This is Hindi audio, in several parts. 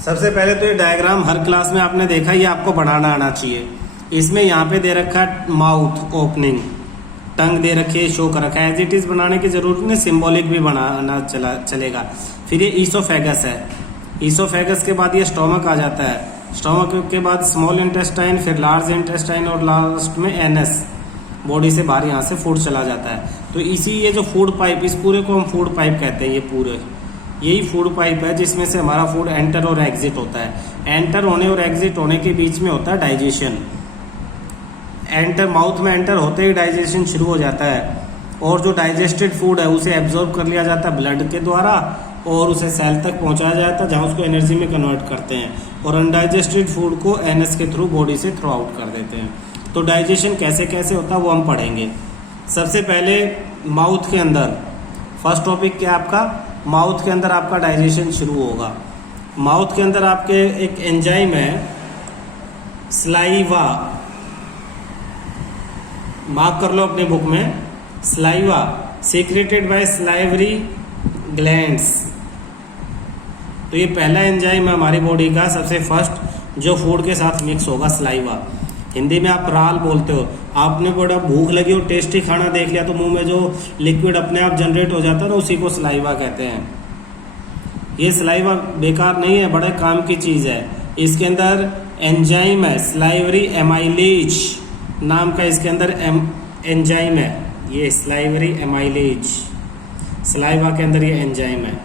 सबसे पहले तो ये डायग्राम हर क्लास में आपने देखा, ये आपको बनाना आना चाहिए। इसमें यहाँ पे दे रखा है माउथ ओपनिंग, टंग दे रखी है, शो कर रखा है। एज इट इज बनाने की जरूरत नहीं, सिंबॉलिक भी बनाना चलेगा। फिर ये ईसोफेगस है, ईसोफेगस के बाद ये स्टोमक आ जाता है, स्टोमक के बाद स्मॉल इंटेस्टाइन, फिर लार्ज इंटेस्टाइन और लास्ट में एनएस, बॉडी से बाहर यहाँ से फूड चला जाता है। तो इसी ये जो फूड पाइप, इस पूरे को हम फूड पाइप कहते हैं। ये पूरे यही फूड पाइप है जिसमें से हमारा फूड एंटर और एग्जिट होता है। एंटर होने और एग्जिट होने के बीच में होता है डाइजेशन। एंटर, माउथ में एंटर होते ही डाइजेशन शुरू हो जाता है, और जो डाइजेस्टेड फूड है उसे एब्जॉर्ब कर लिया जाता है ब्लड के द्वारा और उसे सेल तक पहुंचाया जाता है, जहां उसको एनर्जी में कन्वर्ट करते हैं, और अनडाइजेस्टेड फूड को एनएस के थ्रू बॉडी से थ्रू आउट कर देते हैं। तो डाइजेशन कैसे कैसे होता है वो हम पढ़ेंगे। सबसे पहले माउथ के अंदर, फर्स्ट टॉपिक क्या आपका, माउथ के अंदर आपका डाइजेशन शुरू होगा। माउथ के अंदर आपके एक एंजाइम है स्लाइवा, मार्क कर लो अपने बुक में, saliva secreted by salivary glands. तो ये पहला एंजाइम है हमारी बॉडी का, सबसे फर्स्ट जो फूड के साथ मिक्स होगा, स्लाइवा। हिंदी में आप राल बोलते हो। आपने बड़ा भूख लगी और टेस्टी खाना देख लिया तो मुंह में जो लिक्विड अपने आप जनरेट हो जाता है ना, उसी को स्लाइवा कहते हैं। ये स्लाइवा बेकार नहीं है, बड़े काम की चीज है। इसके अंदर एंजाइम है स्लाइवरी एमाइलेज नाम का, इसके अंदर एंजाइम है, ये स्लाइवरी एमाइलेज, स्लाइवा के अंदर ये एंजाइम है।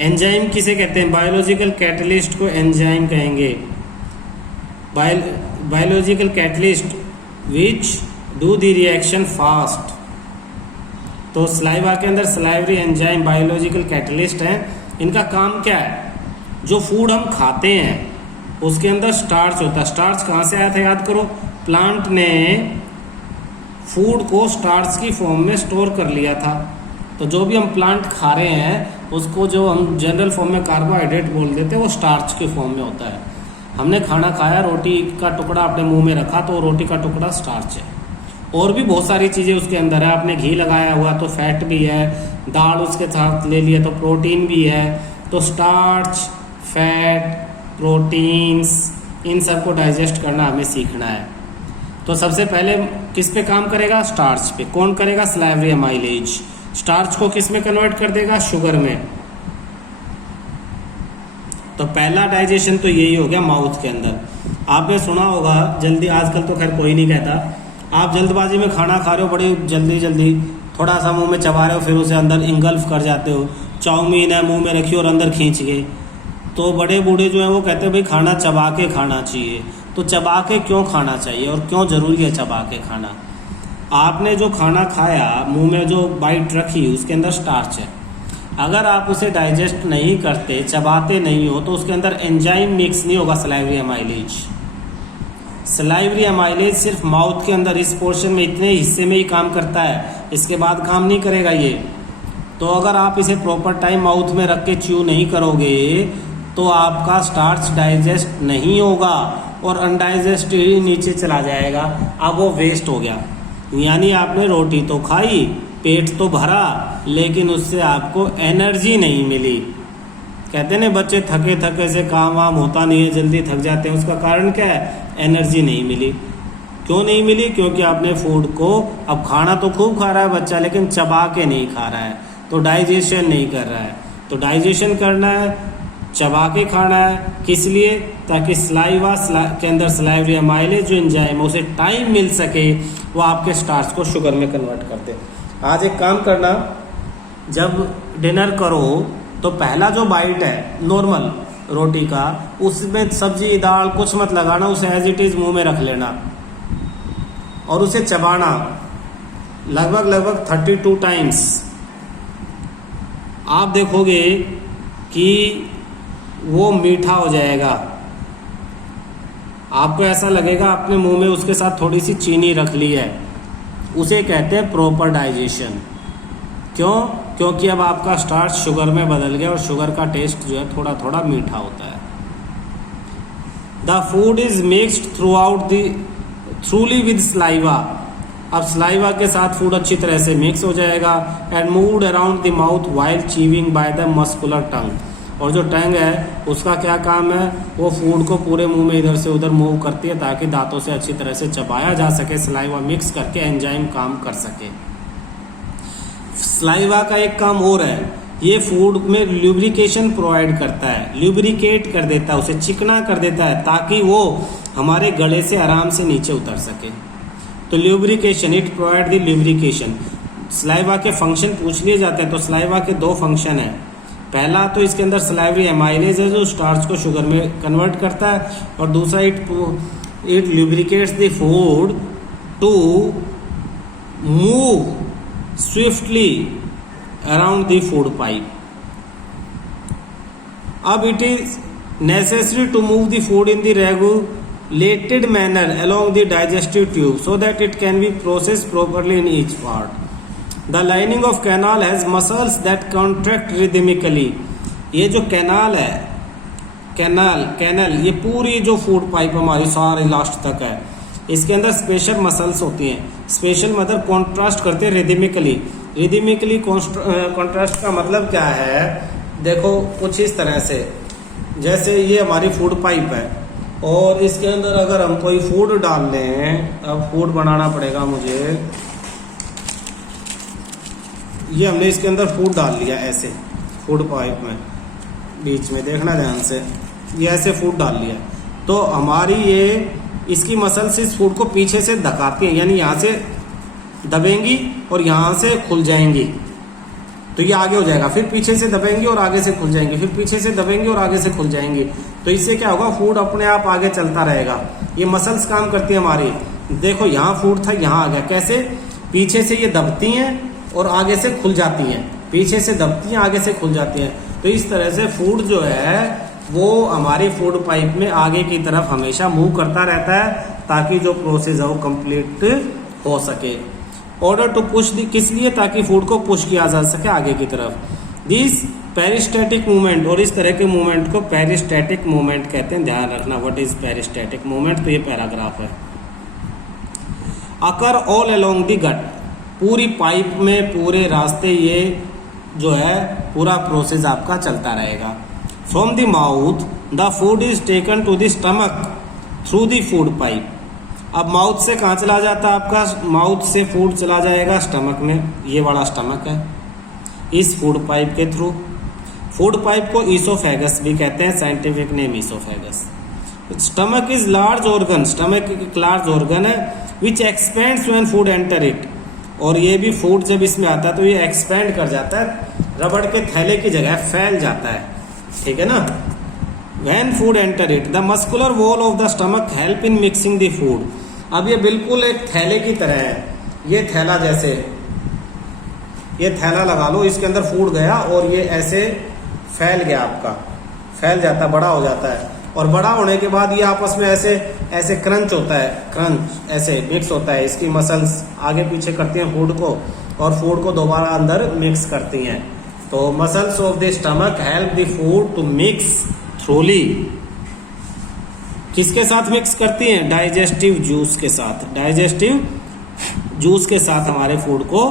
एंजाइम किसे कहते हैं, बायोलॉजिकल कैटलिस्ट को एंजाइम कहेंगे। Biological catalyst which do the reaction fast. तो स्लाइवा के अंदर स्लाइवरी एंजाइम बायोलॉजिकल कैटलिस्ट है। इनका काम क्या है, जो फूड हम खाते हैं उसके अंदर स्टार्च होता है। स्टार्च कहाँ से आया था याद करो, प्लांट ने फूड को स्टार्च की फॉर्म में स्टोर कर लिया था। तो जो भी हम प्लांट खा रहे हैं उसको जो हम जनरल फॉर्म में कार्बोहाइड्रेट बोल देते हैं, वो स्टार्च की फॉर्म में होता है। हमने खाना खाया, रोटी का टुकड़ा अपने मुंह में रखा तो रोटी का टुकड़ा स्टार्च है। और भी बहुत सारी चीज़ें उसके अंदर है। आपने घी लगाया हुआ तो फैट भी है, दाल उसके साथ ले लिया तो प्रोटीन भी है। तो स्टार्च, फैट, प्रोटीन्स, इन सबको डाइजेस्ट करना हमें सीखना है। तो सबसे पहले किस पे काम करेगा, स्टार्च पे। कौन करेगा, स्लाइवरी एमाइलेज। स्टार्च को किस में कन्वर्ट कर देगा, शुगर में। तो पहला डाइजेशन तो यही हो गया माउथ के अंदर। आपने सुना होगा, जल्दी, आजकल तो खैर कोई नहीं कहता, आप जल्दबाजी में खाना खा रहे हो, बड़ी जल्दी जल्दी थोड़ा सा मुंह में चबा रहे हो, फिर उसे अंदर इंगल्फ कर जाते हो। चाउमीन है, मुंह में रखी और अंदर खींच गए। तो बड़े बूढ़े जो है वो कहते हैं भाई खाना चबा के खाना चाहिए। तो चबा के क्यों खाना चाहिए और क्यों जरूरी है चबा के खाना। आपने जो खाना खाया, मुंह में जो बाइट रखी, उसके अंदर स्टार्च है। अगर आप उसे डाइजेस्ट नहीं करते, चबाते नहीं हो, तो उसके अंदर एंजाइम मिक्स नहीं होगा स्लाइवरी एमाइलेज। स्लाइवरी एमाइलेज सिर्फ माउथ के अंदर इस पोर्शन में, इतने हिस्से में ही काम करता है, इसके बाद काम नहीं करेगा ये। तो अगर आप इसे प्रॉपर टाइम माउथ में रख के च्यू नहीं करोगे तो आपका स्टार्च डाइजेस्ट नहीं होगा और अनडाइजेस्ट ही नीचे चला जाएगा। अब वो वेस्ट हो गया। यानी आपने रोटी तो खाई, पेट तो भरा, लेकिन उससे आपको एनर्जी नहीं मिली। कहते हैं ना बच्चे थके थके से काम वाम होता नहीं है, जल्दी थक जाते हैं। उसका कारण क्या है, एनर्जी नहीं मिली। क्यों नहीं मिली, क्योंकि आपने फूड को, अब खाना तो खूब खा रहा है बच्चा, लेकिन चबा के नहीं खा रहा है, तो डाइजेशन नहीं कर रहा है। तो डाइजेशन करना है, चबा के खाना है। किस लिए, ताकि स्लाइवा के अंदर स्लाइवरी एमाइलेज जो एंजाइम है उसे टाइम मिल सके, वो आपके स्टार्च को शुगर में कन्वर्ट कर दे। आज एक काम करना, जब डिनर करो तो पहला जो बाइट है नॉर्मल रोटी का, उसमें सब्जी दाल कुछ मत लगाना, उसे एज इट इज मुंह में रख लेना और उसे चबाना लगभग 32 टाइम्स। आप देखोगे कि वो मीठा हो जाएगा। आपको ऐसा लगेगा अपने मुंह में उसके साथ थोड़ी सी चीनी रख ली है। उसे कहते हैं प्रॉपर डाइजेशन। क्यों, क्योंकि अब आपका स्टार्च शुगर में बदल गया और शुगर का टेस्ट जो है थोड़ा थोड़ा मीठा होता है। The food is mixed thoroughly with saliva. अब स्लाइवा के साथ फूड अच्छी तरह से मिक्स हो जाएगा and moved around the mouth while chewing by the muscular tongue. और जो टंग है उसका क्या काम है, वो फूड को पूरे मुंह में इधर से उधर मूव करती है ताकि दांतों से अच्छी तरह से चबाया जा सके, सलाइवा मिक्स करके एंजाइम काम कर सके। सलाइवा का एक काम और है, ये फूड में ल्यूब्रिकेशन प्रोवाइड करता है, ल्यूब्रिकेट कर देता है, उसे चिकना कर देता है ताकि वो हमारे गले से आराम से नीचे उतर सके। तो lubrication, it provide the lubrication. Saliva के फंक्शन पूछ लिए जाते हैं, तो सलाइवा के 2 फंक्शन है। पहला तो इसके अंदर सलाइवरी एमाइलेज है जो स्टार्च को शुगर में कन्वर्ट करता है, और दूसरा it lubricates the food to move swiftly around the food pipe. अब it is necessary to move the food in the regulated manner along the digestive tube so that it can be processed properly in each part. The lining of canal has muscles that contract rhythmically. ये जो कैनाल है, कैनल ये पूरी जो फूड पाइप हमारी सारी लास्ट तक है, इसके अंदर स्पेशल मसल्स होती हैं। स्पेशल मतलब कॉन्ट्रास्ट करते हैं रिदमिकली कॉन्ट्रास्ट का मतलब क्या है, देखो कुछ इस तरह से, जैसे ये हमारी फूड पाइप है और इसके अंदर अगर हम कोई फूड डाल लें, अब फूड बनाना पड़ेगा मुझे, ये हमने इसके अंदर फूड डाल लिया ऐसे, फूड पाइप में बीच में देखना ध्यान से, ये ऐसे फूड डाल लिया, तो हमारी ये इसकी मसल्स इस फूड को पीछे से धकाती हैं, यानी यहाँ से दबेंगी और यहाँ से खुल जाएंगी, तो ये आगे हो जाएगा, फिर पीछे से दबेंगे और आगे से खुल जाएंगे, फिर पीछे से दबेंगे और आगे से खुल जाएंगे। तो इससे क्या होगा, फूड अपने आप आगे चलता रहेगा। ये मसल्स काम करती है हमारी। देखो यहाँ फूड था, यहाँ आ गया, कैसे, पीछे से ये दबती हैं और आगे से खुल जाती हैं, पीछे से दबती हैं आगे से खुल जाती हैं। तो इस तरह से फूड जो है वो हमारी फूड पाइप में आगे की तरफ हमेशा मूव करता रहता है ताकि जो प्रोसेस है वो कंप्लीट हो सके। ऑर्डर टू पुश दी, किस लिए, ताकि फूड को पुश किया जा सके आगे की तरफ। दिस पेरिस्टैटिक मूवमेंट, और इस तरह के मूवमेंट को पेरिस्टैटिक मूवमेंट कहते हैं, ध्यान रखना व्हाट इज पेरिस्टैटिक मूवमेंट। तो ये पैराग्राफ है। अकर ऑल अलोंग द गट, पूरी पाइप में पूरे रास्ते ये जो है पूरा प्रोसेस आपका चलता रहेगा। From the mouth the food is taken to the stomach through the food pipe. अब माउथ से कहाँ चला जाता है आपका, माउथ से फूड चला जाएगा स्टमक में, ये वाला स्टमक है, इस फूड पाइप के थ्रू। फूड पाइप को ईसोफेगस भी कहते हैं, scientific name oesophagus. Stomach is large organ, stomach एक लार्ज ऑर्गन है which expands when food enter it, और ये भी फूड जब इसमें आता है तो ये एक्सपेंड कर जाता है, रबड़ के थैले की जगह फैल जाता है, ठीक है ना। When food enter it, the muscular wall of the stomach help in mixing the food. अब ये बिल्कुल एक थैले की तरह है, ये थैला जैसे, ये थैला लगा लो, इसके अंदर फूड गया और ये ऐसे फैल गया, आपका फैल जाता है, बड़ा हो जाता है, और बड़ा होने के बाद ये आपस में ऐसे ऐसे क्रंच होता है, क्रंच ऐसे मिक्स होता है, इसकी मसल्स आगे पीछे करती हैं फूड को और फूड को दोबारा अंदर मिक्स करती हैं। तो muscles of the stomach help the food to mix thoroughly. किसके साथ मिक्स करती हैं, डाइजेस्टिव जूस के साथ, डाइजेस्टिव जूस के साथ हमारे फूड को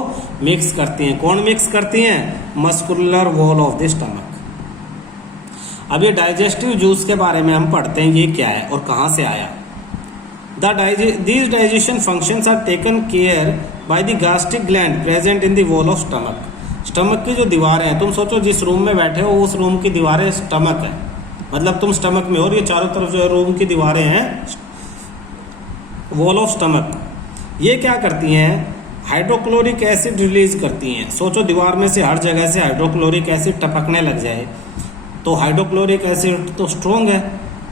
मिक्स करती हैं। कौन मिक्स करती हैं, muscular wall of the stomach. अब ये डाइजेस्टिव जूस के बारे में हम पढ़ते हैं, ये क्या है और कहाँ से आया। These digestion functions are taken care by the gastric gland present in the wall of stomach. Stomach की जो दीवारें हैं, तुम सोचो जिस रूम में बैठे हो उस रूम की दीवारें स्टमक है, मतलब तुम स्टमक में हो और ये चारों तरफ जो है रूम की दीवारें हैं वॉल ऑफ स्टमक। ये क्या करती हैं, हाइड्रोक्लोरिक एसिड रिलीज करती हैं। सोचो दीवार में से हर जगह से हाइड्रोक्लोरिक एसिड टपकने लग जाए, तो हाइड्रोक्लोरिक एसिड तो स्ट्रॉन्ग है,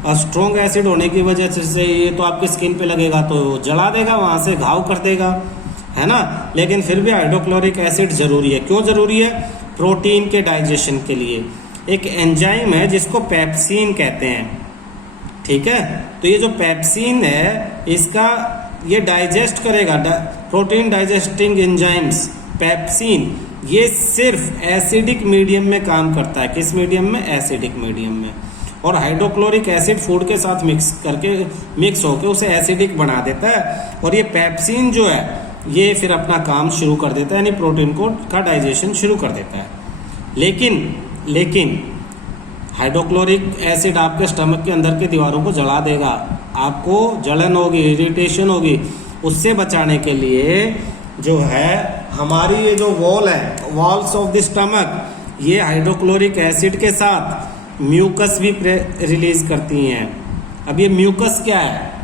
और स्ट्रॉन्ग एसिड होने की वजह से ये तो आपकी स्किन पे लगेगा तो जला देगा, वहाँ से घाव कर देगा, है ना। लेकिन फिर भी हाइड्रोक्लोरिक एसिड जरूरी है। क्यों जरूरी है, प्रोटीन के डाइजेशन के लिए। एक एंजाइम है जिसको पेप्सिन कहते हैं, ठीक है। तो ये जो पेप्सिन है इसका ये डाइजेस्ट करेगा, प्रोटीन डाइजेस्टिंग एंजाइम्स पेप्सिन, ये सिर्फ एसिडिक मीडियम में काम करता है। किस मीडियम में, एसिडिक मीडियम में। और हाइड्रोक्लोरिक एसिड फूड के साथ मिक्स होकर उसे एसिडिक बना देता है, और ये पेप्सिन जो है ये फिर अपना काम शुरू कर देता है, यानी प्रोटीन का डाइजेशन शुरू कर देता है। लेकिन हाइड्रोक्लोरिक एसिड आपके स्टमक के अंदर की दीवारों को जला देगा, आपको जलन होगी, इरिटेशन होगी। उससे बचाने के लिए जो है हमारी ये जो वॉल है, वॉल्स ऑफ द स्टमक, ये हाइड्रोक्लोरिक एसिड के साथ म्यूकस भी रिलीज करती हैं। अब ये म्यूकस क्या है?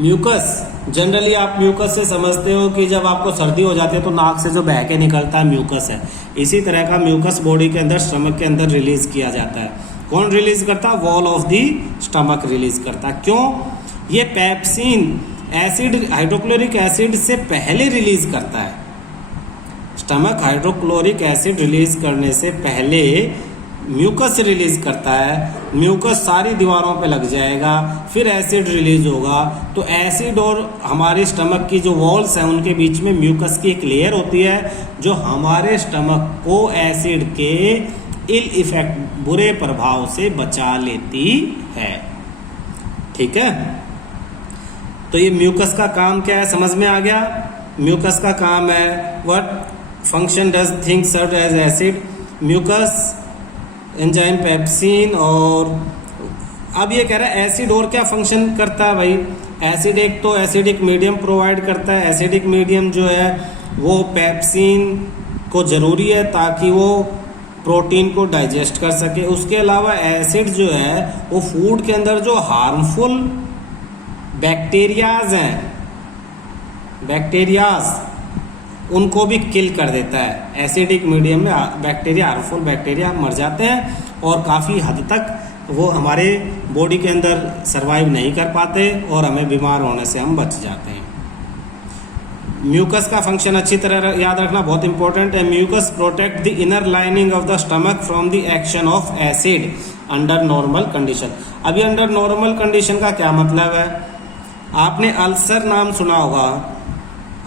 म्यूकस जनरली आप म्यूकस से समझते हो कि जब आपको सर्दी हो जाती है तो नाक से जो बह के निकलता है म्यूकस है। इसी तरह का म्यूकस बॉडी के अंदर, स्टमक के अंदर रिलीज किया जाता है। कौन रिलीज करता है? Wall of the stomach release करता है। क्यों? ये पेप्सिन एसिड हाइड्रोक्लोरिक एसिड से पहले रिलीज करता है। स्टमक हाइड्रोक्लोरिक एसिड रिलीज करने से पहले म्यूकस रिलीज करता है। म्यूकस सारी दीवारों पे लग जाएगा, फिर एसिड रिलीज होगा। तो एसिड और हमारे स्टमक की जो वॉल्स हैं उनके बीच में म्यूकस की एक लेयर होती है जो हमारे स्टमक को एसिड के इल इफेक्ट, बुरे प्रभाव से बचा लेती है। ठीक है, तो ये म्यूकस का काम क्या है समझ में आ गया? म्यूकस का काम है what function does things serve as acid, mucus, enzyme, pepsin. और अब ये कह रहा है एसिड और क्या फंक्शन करता है भाई? एसिड एक तो एसिडिक मीडियम प्रोवाइड करता है। एसिडिक मीडियम जो है वो पेप्सिन को ज़रूरी है ताकि वो प्रोटीन को डाइजेस्ट कर सके। उसके अलावा एसिड जो है वो फूड के अंदर जो हार्मफुल बैक्टीरियाज हैं, बैक्टीरियाज, उनको भी किल कर देता है। एसिडिक मीडियम में बैक्टीरिया, हार्मफुल बैक्टीरिया मर जाते हैं और काफ़ी हद तक वो हमारे बॉडी के अंदर सरवाइव नहीं कर पाते और हमें बीमार होने से हम बच जाते हैं। म्यूकस का फंक्शन अच्छी तरह याद रखना, बहुत इंपॉर्टेंट है। Mucus protect the inner lining of the stomach from the action of acid under normal condition. अभी अंडर नॉर्मल कंडीशन का क्या मतलब है? आपने अल्सर नाम सुना होगा।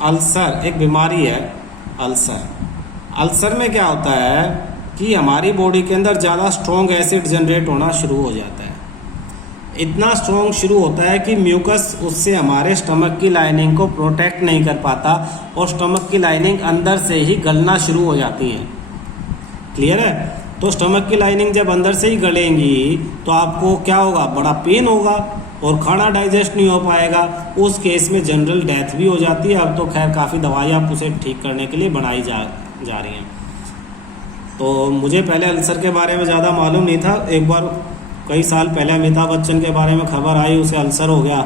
अल्सर एक बीमारी है, अल्सर। अल्सर में क्या होता है कि हमारी बॉडी के अंदर ज़्यादा स्ट्रॉन्ग एसिड जनरेट होना शुरू हो जाता है। इतना स्ट्रॉन्ग शुरू होता है कि म्यूकस उससे हमारे स्टमक की लाइनिंग को प्रोटेक्ट नहीं कर पाता और स्टमक की लाइनिंग अंदर से ही गलना शुरू हो जाती है। क्लियर है? तो स्टमक की लाइनिंग जब अंदर से ही गलेंगी तो आपको क्या होगा? बड़ा पेन होगा और खाना डाइजेस्ट नहीं हो पाएगा। उस केस में जनरल डेथ भी हो जाती है। अब तो खैर काफ़ी दवाइयाँ उसे ठीक करने के लिए बनाई जा रही हैं। तो मुझे पहले अल्सर के बारे में ज़्यादा मालूम नहीं था। एक बार कई साल पहले अमिताभ बच्चन के बारे में खबर आई, उसे अल्सर हो गया,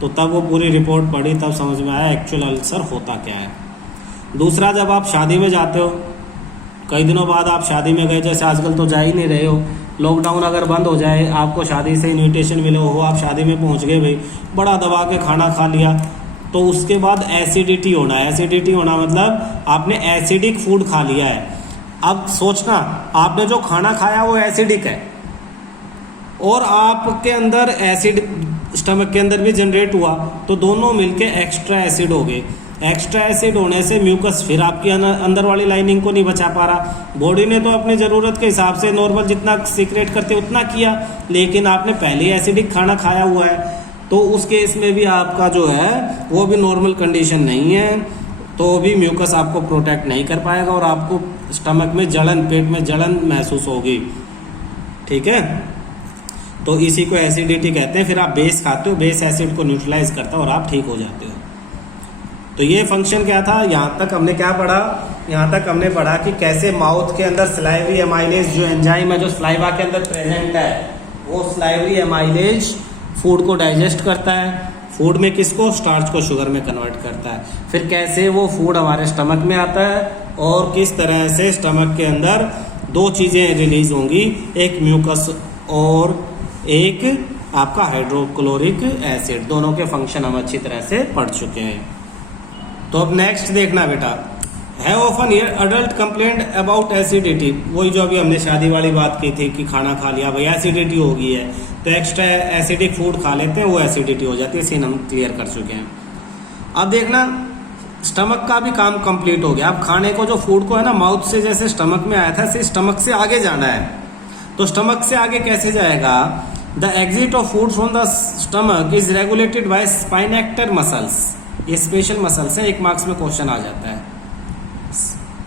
तो तब वो पूरी रिपोर्ट पढ़ी, तब समझ में आया एक्चुअल अल्सर होता क्या है। दूसरा, जब आप शादी में जाते हो, कई दिनों बाद आप शादी में गए, जैसे आजकल तो जा ही नहीं रहे हो, लॉकडाउन अगर बंद हो जाए, आपको शादी से इन्विटेशन मिले हो, आप शादी में पहुंच गए भाई, बड़ा दबा के खाना खा लिया, तो उसके बाद एसिडिटी होना। एसिडिटी होना मतलब आपने एसिडिक फूड खा लिया है। अब सोचना, आपने जो खाना खाया वो एसिडिक है और आपके अंदर एसिड स्टमक के अंदर भी जनरेट हुआ, तो दोनों मिलके एक्स्ट्रा एसिड हो गए। एक्स्ट्रा एसिड होने से म्यूकस फिर आपकी अंदर वाली लाइनिंग को नहीं बचा पा रहा। बॉडी ने तो अपनी ज़रूरत के हिसाब से नॉर्मल जितना सीक्रेट करते उतना किया, लेकिन आपने पहले एसिडिक खाना खाया हुआ है, तो उस केस में भी आपका जो है वो भी नॉर्मल कंडीशन नहीं है, तो भी म्यूकस आपको प्रोटेक्ट नहीं कर पाएगा और आपको स्टमक में जलन, पेट में जलन महसूस होगी। ठीक है, तो इसी को एसिडिटी कहते हैं। फिर आप बेस खाते हो, बेस एसिड को न्यूट्रलाइज करता है और आप ठीक हो जाते हो। तो ये फंक्शन क्या था, यहाँ तक हमने क्या पढ़ा? यहाँ तक हमने पढ़ा कि कैसे माउथ के अंदर स्लाइवरी एमाइलेज जो एंजाइम है जो स्लाइवा के अंदर प्रेजेंट है, वो स्लाइवरी एमाइलेज फूड को डाइजेस्ट करता है। फूड में किसको? स्टार्च को शुगर में कन्वर्ट करता है। फिर कैसे वो फूड हमारे स्टमक में आता है और किस तरह से स्टमक के अंदर दो चीज़ें रिलीज होंगी, एक म्यूकस और एक आपका हाइड्रोक्लोरिक एसिड। दोनों के फंक्शन हम अच्छी तरह से पढ़ चुके हैं। तो अब नेक्स्ट देखना बेटा, have often here adult complaint about acidity. वही जो अभी हमने शादी वाली बात की थी कि खाना खा लिया भाई एसिडिटी हो गई है, तो एक्स्ट्रा एसिडिक फूड खा लेते हैं, वो एसिडिटी हो जाती है। सीन हम क्लियर कर चुके हैं। अब देखना, स्टमक का भी काम कंप्लीट हो गया। अब खाने को जो फूड को है ना, माउथ से जैसे स्टमक में आया था, स्टमक से आगे जाना है। तो स्टमक से आगे कैसे जाएगा? The exit of food from the stomach is regulated by sphincter muscles. ये स्पेशल मसल्स है, एक मार्क्स में क्वेश्चन आ जाता है।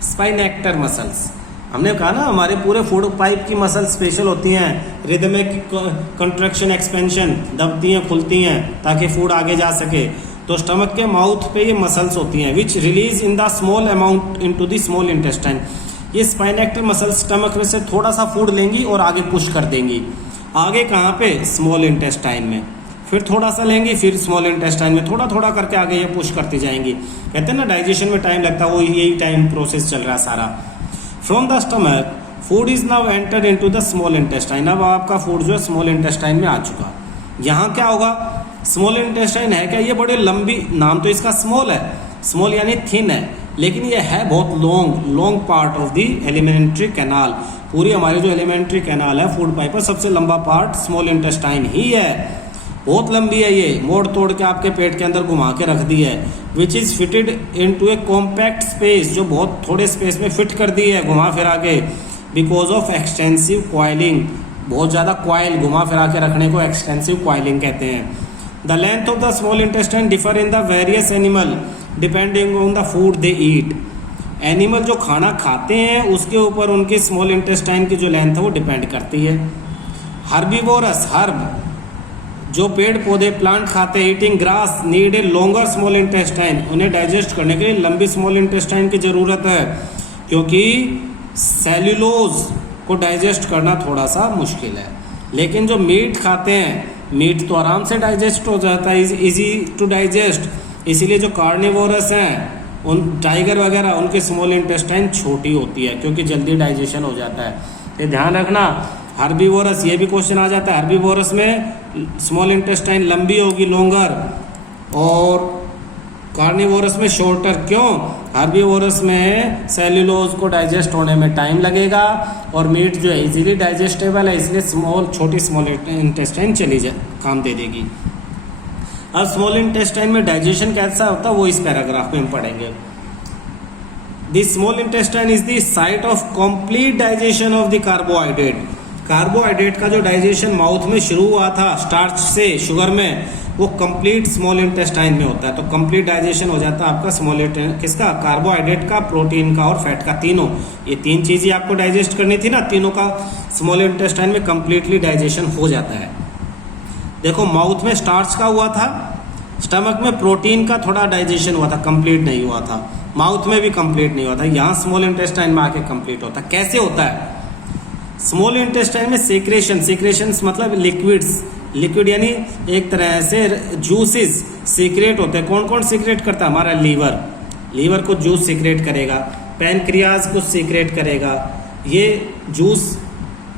स्पाइनेक्टर मसल्स, हमने कहा ना हमारे पूरे फूड पाइप की मसल स्पेशल होती हैं, रिदमिक कंट्रैक्शन एक्सपेंशन, दबती हैं खुलती हैं ताकि फूड आगे जा सके। तो स्टमक के माउथ पे ये मसल्स होती हैं विच release in the small amount into the small intestine. ये स्पाइनेक्टर मसल स्टमक में से थोड़ा सा फूड लेंगी और आगे पुश कर देंगी। आगे कहाँ पे? स्मॉल इंटेस्टाइन में। फिर थोड़ा सा लेंगी, फिर स्मॉल इंटेस्टाइन में थोड़ा थोड़ा करके आगे ये पुश करती जाएंगी। कहते हैं ना डाइजेशन में टाइम लगता है, वो यही टाइम प्रोसेस चल रहा है सारा। From the stomach food is now entered into the small intestine. अब आपका फूड जो है स्मॉल इंटेस्टाइन में आ चुका। यहाँ क्या होगा? स्मॉल इंटेस्टाइन है क्या? ये बड़ी लंबी, नाम तो इसका स्मॉल है, स्मॉल यानी थिन है, लेकिन ये है बहुत long part of the alimentary canal. पूरी हमारी जो एलिमेंट्री कैनाल है फूड पाइप का सबसे लंबा पार्ट स्मॉल इंटेस्टाइन ही है। बहुत लंबी है ये, मोड़ तोड़ के आपके पेट के अंदर घुमा के रख दी है। Which is fitted into A compact space, जो बहुत थोड़े स्पेस में फिट कर दी है घुमा फिरा के, बिकॉज ऑफ एक्सटेंसिव क्वाइलिंग। बहुत ज़्यादा क्वाइल घुमा फिरा के रखने को एक्सटेंसिव क्वाइलिंग कहते हैं। The length of the small intestine differ in the various animal depending on the food they eat. Animal जो खाना खाते हैं उसके ऊपर उनके स्मॉल इंटेस्टाइन की जो लेंथ है वो डिपेंड करती है। हर्बीवोरस, हर्ब जो पेड़ पौधे प्लांट खाते हैं, eating grass need a longer small intestine. उन्हें डाइजेस्ट करने के लिए लंबी स्मॉल इंटेस्टाइन की ज़रूरत है, क्योंकि सेल्यूलोज को डाइजेस्ट करना थोड़ा सा मुश्किल है। लेकिन जो मीट खाते हैं, मीट तो आराम से डाइजेस्ट हो जाता है, इजी टू डाइजेस्ट। इसीलिए जो कार्निवोरस हैं, उन टाइगर वगैरह, उनकी स्मॉल इंटेस्टाइन छोटी होती है क्योंकि जल्दी डाइजेशन हो जाता है। ये ध्यान रखना। हर्बीवोरस, ये भी क्वेश्चन आ जाता है, हर्बीवोरस में स्मॉल इंटेस्टाइन लंबी होगी, लॉन्गर, और कार्निवोरस में शॉर्टर। क्यों? हर्बीवोरस में सेल्यूलोज को डाइजेस्ट होने में टाइम लगेगा और मीट जो है इजीली डाइजेस्टेबल है, इसलिए छोटी स्मॉल इंटेस्टाइन चली जाए, काम दे देगी। अब स्मॉल इंटेस्टाइन में डाइजेशन कैसा होता है वो इस पैराग्राफ में हम पढ़ेंगे। The small intestine is the site of complete digestion of the carbohydrate. Carbohydrate का जो डाइजेशन माउथ में शुरू हुआ था स्टार्च से शुगर में, वो कंप्लीट स्मॉल इंटेस्टाइन में होता है। तो कंप्लीट डाइजेशन हो जाता है आपका स्मॉल किसका? कार्बोहाइड्रेट का, प्रोटीन का और फैट का, तीनों। ये तीन चीजें आपको डाइजेस्ट करनी थी ना, तीनों का स्मॉल इंटेस्टाइन में कंप्लीटली डाइजेशन हो जाता है। देखो माउथ में स्टार्च का हुआ था, स्टमक में प्रोटीन का थोड़ा डाइजेशन हुआ था, कंप्लीट नहीं हुआ था, माउथ में भी कंप्लीट नहीं हुआ था, यहाँ स्मॉल इंटेस्टाइन में आके कंप्लीट होता है। कैसे होता है? स्मॉल इंटेस्टाइन में सेक्रेशन मतलब लिक्विड्स, लिक्विड यानी एक तरह से जूसेस सीक्रेट होते हैं। कौन कौन सीक्रेट करता है? हमारा लीवर को जूस सीक्रेट करेगा, पैनक्रियाज को सीक्रेट करेगा, ये जूस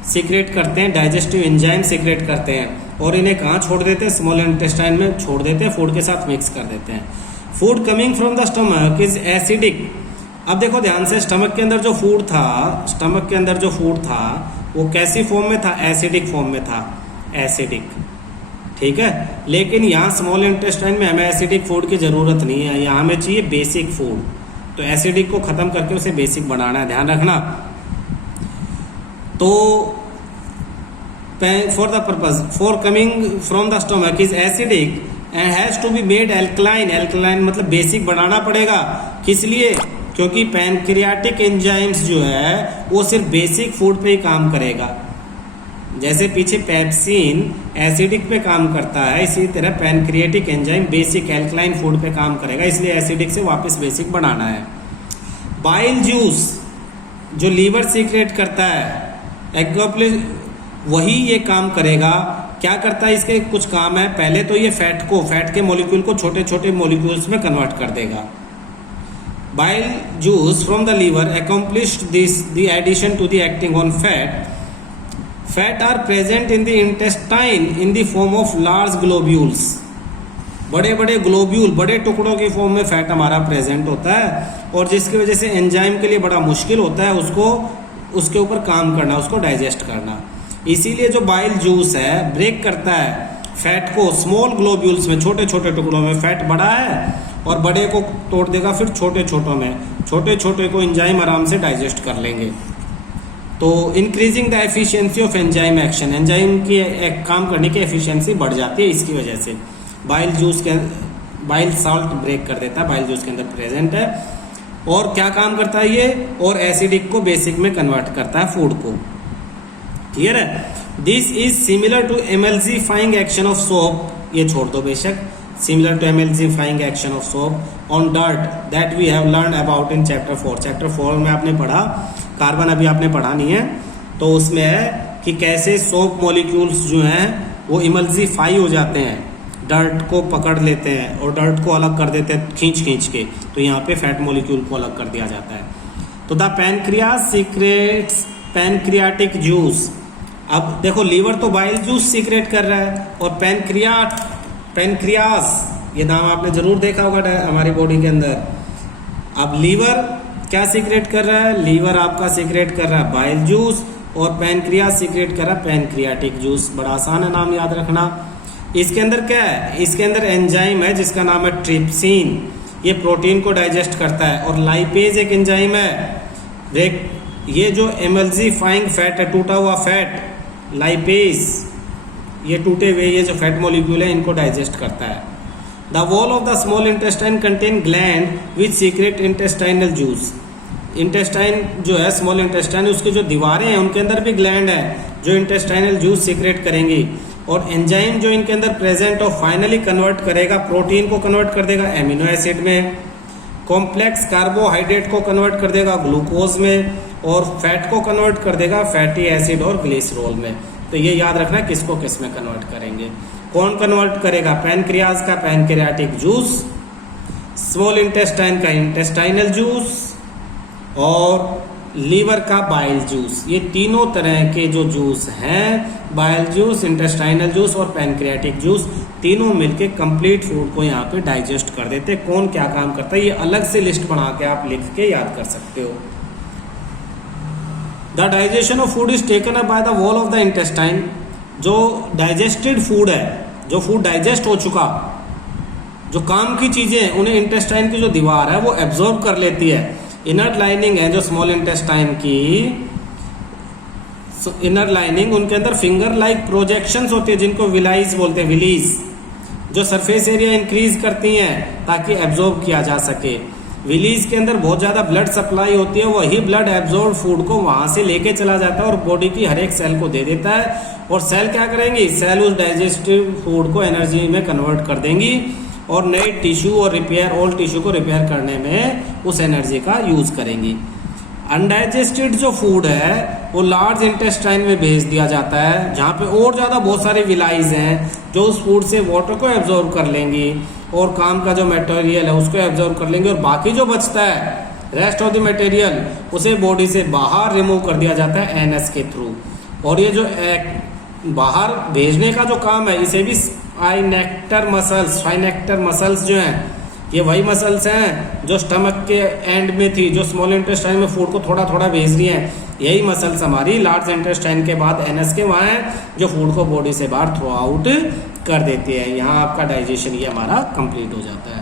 सीक्रेट करते हैं, डाइजेस्टिव एंजाइम सीक्रेट करते हैं, और इन्हें कहाँ छोड़ देते हैं? स्मॉल इंटेस्टाइन में छोड़ देते हैं, फूड के साथ मिक्स कर देते हैं। Food coming from the stomach is acidic. अब देखो ध्यान से, स्टमक के अंदर जो फूड था वो कैसी फॉर्म में था? एसिडिक फॉर्म में था, एसिडिक, ठीक है। लेकिन यहाँ स्मॉल इंटेस्टाइन में हमें एसिडिक फूड की जरूरत नहीं है, यहाँ हमें चाहिए बेसिक फूड। तो एसिडिक को खत्म करके उसे बेसिक बनाना है, ध्यान रखना। तो for the purpose for coming from the stomach is acidic and has to be made alkaline. Alkaline मतलब बेसिक बनाना पड़ेगा। किस लिए? क्योंकि पैनक्रियाटिक एंजाइम्स जो है वो सिर्फ बेसिक फूड पे ही काम करेगा। जैसे पीछे पेप्सिन एसिडिक पे काम करता है, इसी तरह pancreatic enzyme basic alkaline food पे काम करेगा, इसलिए एसिडिक से वापस बेसिक बनाना है। बाइल जूस जो लीवर सीक्रेट करता है, वही ये काम करेगा। क्या करता है? इसके कुछ काम है। पहले तो ये फैट के मॉलिक्यूल को छोटे छोटे मॉलिक्यूल्स में कन्वर्ट कर देगा। Bile juice from the liver accomplished the addition to the acting on fat. Fat are present in the intestine in the form of large globules. बड़े बड़े ग्लोब्यूल, बड़े टुकड़ों की फॉर्म में फैट हमारा प्रेजेंट होता है, और जिसकी वजह से एंजाइम के लिए बड़ा मुश्किल होता है उसके ऊपर काम करना, उसको डाइजेस्ट करना। इसीलिए जो बाइल जूस है ब्रेक करता है फैट को स्मॉल ग्लोब्यूल्स में, छोटे छोटे टुकड़ों में। फैट बड़ा है और बड़े को तोड़ देगा फिर छोटे छोटों में, छोटे छोटे को एंजाइम आराम से डाइजेस्ट कर लेंगे। तो increasing the efficiency of enzyme action, enzyme की काम करने की एफिशिएंसी बढ़ जाती है इसकी वजह से। बाइल साल्ट ब्रेक कर देता है, बाइल जूस के अंदर प्रेजेंट है। और क्या काम करता है ये, और एसिडिक को बेसिक में कन्वर्ट करता है फूड को। क्लियर है? This is similar to emulsifying action of soap, ये छोड़ दो बेशक, similar to emulsifying action of soap on dirt that we have learn about in chapter 4। Chapter 4 में आपने पढ़ा, कार्बन अभी आपने पढ़ा नहीं है, तो उसमें है कि कैसे सोप मॉलिक्यूल्स जो हैं वो इमल्सिफाई हो जाते हैं, डर्ट को पकड़ लेते हैं और डर्ट को अलग कर देते हैं खींच खींच के, तो यहाँ पे फैट मॉलिक्यूल को अलग कर दिया जाता है। तो the pancreas secrets pancreatic juice. अब देखो लीवर तो बाइल जूस सीक्रेट कर रहा है, और पैनक्रियाज ये नाम आपने जरूर देखा होगा हमारी बॉडी के अंदर। अब लीवर क्या सीक्रेट कर रहा है, लीवर आपका सीक्रेट कर रहा है बाइल जूस, और पैनक्रियाज सीक्रेट कर रहा है पैनक्रियाटिक जूस। बड़ा आसान है नाम याद रखना। इसके अंदर क्या है, इसके अंदर एंजाइम है जिसका नाम है ट्रिप्सिन, ये प्रोटीन को डाइजेस्ट करता है, और लाइपेज एक एंजाइम है। देख ये जो एमल्सिफाइंग फैट है, टूटा हुआ फैट, लाइपेज, ये टूटे हुए ये जो फैट मॉलिक्यूल है इनको डाइजेस्ट करता है। The wall of the small intestine contain gland which secret intestinal juice. Intestine जो है स्मॉल इंटेस्टाइन, उसकी जो दीवारें हैं उनके अंदर भी ग्लैंड है जो इंटेस्टाइनल जूस सीक्रेट करेंगी, और एंजाइम जो इनके अंदर प्रेजेंट और फाइनली कन्वर्ट करेगा, प्रोटीन को कन्वर्ट कर देगा एमिनो एसिड में, कॉम्प्लेक्स कार्बोहाइड्रेट को कन्वर्ट कर देगा ग्लूकोज में, और फैट को कन्वर्ट कर देगा फैटी एसिड और ग्लिसरॉल में। तो ये याद रखना किसको किस में कन्वर्ट करेंगे। कौन कन्वर्ट करेगा, पैनक्रियाज का पैनक्रियाटिक जूस, स्मॉल इंटेस्टाइन का इंटेस्टाइनल जूस, और लीवर का बाइल जूस। ये तीनों तरह के जो जूस हैं, बाइल जूस, इंटेस्टाइनल जूस और पैनक्रियाटिक जूस, तीनों मिलके कंप्लीट फूड को यहाँ पे डाइजेस्ट कर देते। कौन क्या काम करता है ये अलग से लिस्ट बना के आप लिख के याद कर सकते हो। The digestion of food is taken up by the wall of the intestine. जो डाइजेस्टेड फूड है, जो फूड डाइजेस्ट हो चुका, जो काम की चीजें हैं, उन्हें इंटेस्टाइन की जो दीवार है वो एब्जॉर्ब कर लेती है। इनर लाइनिंग है जो स्मॉल इंटेस्टाइन की, इनर लाइनिंग, उनके अंदर फिंगर लाइक प्रोजेक्शंस होती है जिनको विलाइज बोलते हैं, विलीज, जो सरफेस एरिया इंक्रीज करती हैं ताकि एब्जॉर्ब किया जा सके। विलीज के अंदर बहुत ज्यादा ब्लड सप्लाई होती है, वही ब्लड एब्जॉर्ब फूड को वहां से लेके चला जाता है और बॉडी की हर एक सेल को दे देता है, और सेल क्या करेंगी, सेल उस डाइजेस्टिव फूड को एनर्जी में कन्वर्ट कर देंगी और नए टिश्यू और रिपेयर, ओल्ड टिश्यू को रिपेयर करने में उस एनर्जी का यूज करेंगी। अनडाइजेस्टेड जो फूड है वो लार्ज इंटेस्टाइन में भेज दिया जाता है, जहाँ पे और ज्यादा बहुत सारे विलाइज हैं जो उस फूड से वाटर को एब्जॉर्ब कर लेंगी और काम का जो मटेरियल है उसको एब्जॉर्ब कर लेंगे, और बाकी जो बचता है रेस्ट ऑफ द मटेरियल उसे बॉडी से बाहर रिमूव कर दिया जाता है एनएस के थ्रू। और ये जो बाहर भेजने का जो काम है इसे भी स्पाइनेक्टर मसल्स जो हैं, ये वही मसल्स हैं जो स्टमक के एंड में थी, जो स्मॉल इंटेस्टाइन में फूड को थोड़ा थोड़ा भेज रही हैं। यही मसल्स हमारी लार्ज इंटेस्टाइन के बाद एनएस के वहाँ हैं जो फूड को बॉडी से बाहर थ्रो आउट कर देती है। यहाँ आपका डाइजेशन ये हमारा कंप्लीट हो जाता है।